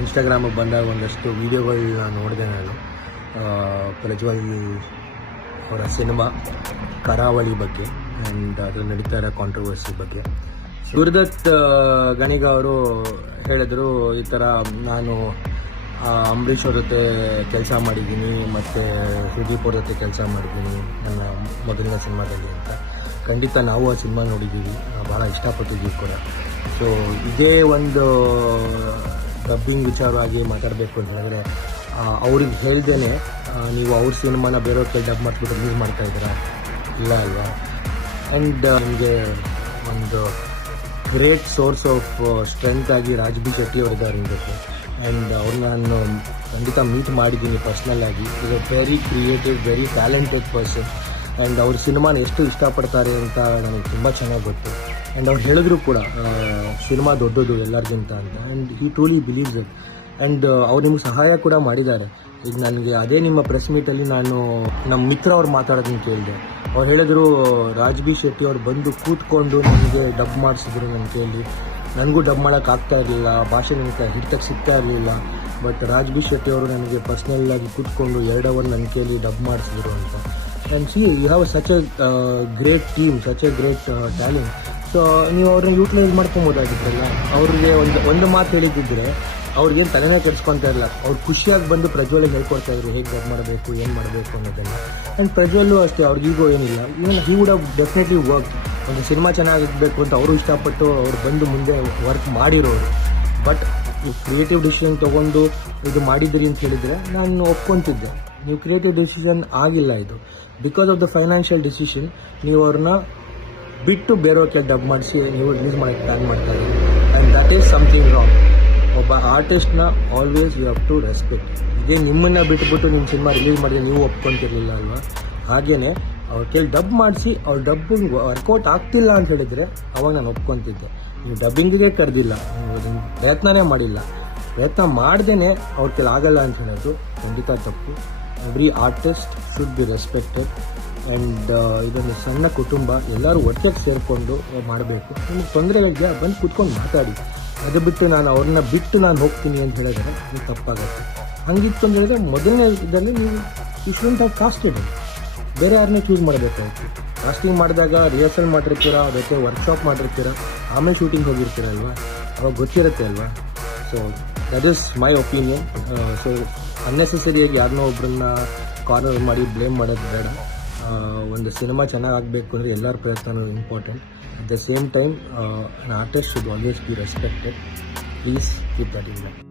ಇನ್ಸ್ಟಾಗ್ರಾಮಿಗೆ ಬಂದಾಗ ಒಂದಷ್ಟು ವೀಡಿಯೋಗಳನ್ನ ನೋಡಿದೆ ನಾನು. ಪ್ರಜ್ವಲ್ ಅವರ ಸಿನಿಮಾ ಕರಾವಳಿ ಬಗ್ಗೆ ಆ್ಯಂಡ್ ಅದು ನಡೀತಾ ಇರೋ ಕಾಂಟ್ರವರ್ಸಿ ಬಗ್ಗೆ. ಗುರುದತ್ ಗಣಿಗ ಅವರು ಹೇಳಿದ್ರು, ಈ ಥರ ನಾನು ಅಂಬರೀಷ್ ಅವ್ರ ಜೊತೆ ಕೆಲಸ ಮಾಡಿದ್ದೀನಿ ಮತ್ತು ಸುದೀಪ್ ಅವ್ರ ಜೊತೆ ಕೆಲಸ ಮಾಡಿದ್ದೀನಿ ನನ್ನ ಮೊದಲನೇ ಸಿನಿಮಾದಲ್ಲಿ ಅಂತ. ಖಂಡಿತ ನಾವು ಆ ಸಿನಿಮಾ ನೋಡಿದ್ದೀವಿ, ಭಾಳ ಇಷ್ಟಪಟ್ಟಿದ್ದೀವಿ ಕೂಡ. ಸೊ ಇದೇ ಒಂದು ಡಬ್ಬಿಂಗ್ ವಿಚಾರವಾಗಿ ಮಾತಾಡಬೇಕು ಅಂತ ಹೇಳಿದ್ರೆ, ಅವ್ರಿಗೆ ಹೇಳ್ದೇನೆ ನೀವು ಅವ್ರ ಸಿನಿಮಾನ ಬೇರೆಯವ್ರ ಕೈ ಡಬ್ ಮಾಡಿಬಿಟ್ಟು ರಿಲೀಸ್ ಮಾಡ್ತಾ ಇದ್ದೀರಾ, ಇಲ್ಲ ಅಲ್ವಾ? ಆ್ಯಂಡ್ ನಿಮಗೆ ಒಂದು ಗ್ರೇಟ್ ಸೋರ್ಸ್ ಆಫ್ ಸ್ಟ್ರೆಂತ್ ಆಗಿ ರಾಜ್ಬಿ ಶೆಟ್ಟಿ ಅವರಿದ್ದಾರೆ ನಿಮ್ಮ ಜೊತೆ. ಆ್ಯಂಡ್ ಅವ್ರನ್ನ ನಾನು ಖಂಡಿತ ಮೀಟ್ ಮಾಡಿದ್ದೀನಿ ಪರ್ಸ್ನಲ್ ಆಗಿ. Is a very creative, very talented person. And ಅವ್ರ ಸಿನಿಮಾನ ಎಷ್ಟು ಇಷ್ಟಪಡ್ತಾರೆ ಅಂತ ನನಗೆ ತುಂಬ ಚೆನ್ನಾಗಿ ಗೊತ್ತು. ಆ್ಯಂಡ್ ಅವ್ರು ಹೇಳಿದ್ರು ಕೂಡ ಸಿನಿಮಾ ದೊಡ್ಡದು ಎಲ್ಲರಿಗಿಂತ ಅಂತ. And he truly believes it. And ಅವ್ರು ನಿಮ್ಗೆ ಸಹಾಯ ಕೂಡ ಮಾಡಿದ್ದಾರೆ. ಈಗ ನನಗೆ ಅದೇ ನಿಮ್ಮ ಪ್ರೆಸ್ ಮೀಟಲ್ಲಿ ನಾನು ನಮ್ಮ ಮಿತ್ರ ಅವ್ರು ಮಾತಾಡೋದನ್ನು ಕೇಳಿದೆ. ಅವ್ರು ಹೇಳಿದ್ರು, ರಾಜ್ಬಿ ಶೆಟ್ಟಿ ಅವ್ರು ಬಂದು ಕೂತ್ಕೊಂಡು ನನಗೆ ಡಬ್ ಮಾಡಿಸಿದ್ರು ನನ್ನ ಕೈಯಲ್ಲಿ. ನನಗೂ ಡಬ್ ಮಾಡೋಕ್ಕಾಗ್ತಾ ಇರಲಿಲ್ಲ, ಭಾಷೆ ನನಗೆ ಹಿಡ್ತಕ್ಕೆ ಸಿಗ್ತಾ ಇರಲಿಲ್ಲ. ಬಟ್ ರಾಜ್ಬಿ ಶೆಟ್ಟಿ ಅವರು ನನಗೆ ಪರ್ಸ್ನಲ್ಲಾಗಿ ಕೂತ್ಕೊಂಡು 2 ಅವರ್ ನನ್ನ ಕೈಯಲ್ಲಿ ಡಬ್ ಮಾಡಿಸಿದ್ರು ಅಂತ. And see you have such a great team, such a great talent. So ನೀವು ಅವ್ರನ್ನ ಯೂಟಿಲೈಸ್ ಮಾಡ್ಕೊಬೋದಾಗಿತ್ತಲ್ಲ. ಅವ್ರಿಗೆ ಒಂದು ಮಾತು ಹೇಳಿದ್ದಿದ್ರೆ ಅವ್ರಿಗೇನು ತಲೆನೇ ಕೆಡಿಸ್ಕೊತಾ ಇಲ್ಲ. ಅವ್ರು ಖುಷಿಯಾಗಿ ಬಂದು ಪ್ರಜ್ವಲಿಗೆ ಹೇಳ್ಕೊಡ್ತಾ ಇದ್ರು ಹೇಗೆ ಡಬ್ ಮಾಡಬೇಕು, ಏನು ಮಾಡಬೇಕು ಅನ್ನೋದನ್ನು. ಆ್ಯಂಡ್ ಪ್ರಜ್ವಲ್ಲು ಅಷ್ಟೇ, ಅವ್ರಿಗೀಗೋ ಏನಿಲ್ಲ. Even he would have definitely work. ಒಂದು ಸಿನಿಮಾ ಚೆನ್ನಾಗಿರಬೇಕು ಅಂತ ಅವರು ಇಷ್ಟಪಟ್ಟು ಅವ್ರು ಬಂದು ಮುಂದೆ ವರ್ಕ್ ಮಾಡಿರೋರು. ಬಟ್ ನೀವು ಕ್ರಿಯೇಟಿವ್ ಡಿಸಿಷನ್ ತೊಗೊಂಡು ಇದು ಮಾಡಿದಿರಿ ಅಂತ ಹೇಳಿದರೆ ನಾನು ಒಪ್ಕೊತಿದ್ದೆ. ನೀವು ಕ್ರಿಯೇಟಿವ್ ಡಿಸಿಷನ್ ಆಗಿಲ್ಲ ಇದು. Because of the financial decision ನೀವು ಅವ್ರನ್ನ ಬಿಟ್ಟು ಬೇರೆಯವ್ರಿಗೆ ಡಬ್ ಮಾಡಿಸಿ ನೀವು ರಿಲೀಸ್ ಮಾಡೋಕ್ಕೆ ಪ್ಲ್ಯಾನ್ ಮಾಡ್ತಾ ಇದ್ದೀರಿ. And that is something wrong. ಒಬ್ಬ ಆರ್ಟಿಸ್ಟ್ನ always you have to respect. ಇದೇ ನಿಮ್ಮನ್ನು ಬಿಟ್ಬಿಟ್ಟು ನಿಮ್ಮ ಸಿನಿಮಾ ರಿಲೀಸ್ ಮಾಡಿದ್ರೆ ನೀವು ಒಪ್ಕೊತಿರ್ಲಿಲ್ಲ ಅಲ್ವಾ? ಹಾಗೆಯೇ ಅವ್ರ ಕೈಲಿ ಡಬ್ ಮಾಡಿಸಿ ಅವ್ರ ಡಬ್ಬಿಂಗ್ ವರ್ಕೌಟ್ ಆಗ್ತಿಲ್ಲ ಅಂತ ಹೇಳಿದರೆ ಅವಾಗ ನಾನು ಒಪ್ಕೊತಿದ್ದೆ. ನೀವು ಡಬ್ಬಿಂಗಿಗೆ ಕರೆದಿಲ್ಲ, ನೀವು ಪ್ರಯತ್ನನೇ ಮಾಡಿಲ್ಲ. ಪ್ರಯತ್ನ ಮಾಡ್ದೇ ಅವ್ರ ಕೈಲಿ ಆಗಲ್ಲ ಅಂತ ಹೇಳೋದು ಖಂಡಿತ ತಪ್ಪು. Every artist should be respected. And ಇದೊಂದು ಸಣ್ಣ ಕುಟುಂಬ, ಎಲ್ಲರೂ ಒಟ್ಟಿಗೆ ಸೇರಿಕೊಂಡು ಮಾಡಬೇಕು. ನಿಮಗೆ ತೊಂದರೆ ಇದೆಯಾ ಬಂದು ಕೂತ್ಕೊಂಡು ಮಾತಾಡಿ. ಅದು ಬಿಟ್ಟು ನಾನು ಅವ್ರನ್ನ ಬಿಟ್ಟು ನಾನು ಹೋಗ್ತೀನಿ ಅಂತ ಹೇಳಿದ್ರೆ ನೀವು ತಪ್ಪಾಗುತ್ತೆ. ಹಂಗಿತ್ತು ಅಂತ ಹೇಳಿದ್ರೆ ಮೊದಲನೇ ಇದರಲ್ಲಿ ನೀವು ಯು ಶುಡ್ಂಟ್ ಹ್ಯಾವ್ ಕಾಸ್ಟೆಡ್. ಬೇರೆ ಯಾರನ್ನೇ ಚೂಸ್ ಮಾಡಬೇಕಾಯ್ತು. ಕಾಸ್ಟಿಂಗ್ ಮಾಡಿದಾಗ ರಿಹರ್ಸಲ್ ಮಾಡಿರ್ತೀರ, ಅದಕ್ಕೆ ವರ್ಕ್ಶಾಪ್ ಮಾಡಿರ್ತೀರ, ಆಮೇಲೆ ಶೂಟಿಂಗ್ ಹೋಗಿರ್ತೀರ ಅಲ್ವಾ? ಅವಾಗ ಗೊತ್ತಿರುತ್ತೆ ಅಲ್ವಾ? So that is my opinion. So ಅನ್ನೆಸೆಸರಿಯಾಗಿ ಯಾರನ್ನೋ ಒಬ್ಬರನ್ನ ಕಾರ್ನರ್ ಮಾಡಿ ಬ್ಲೇಮ್ ಮಾಡೋದು ಬೇಡ. ಒಂದು ಸಿನಿಮಾ ಚೆನ್ನಾಗಾಗಬೇಕು ಅಂದರೆ ಎಲ್ಲರ ಪ್ರಯತ್ನವೂ important. At the same time, an artist should always be respected. Please keep that in mind.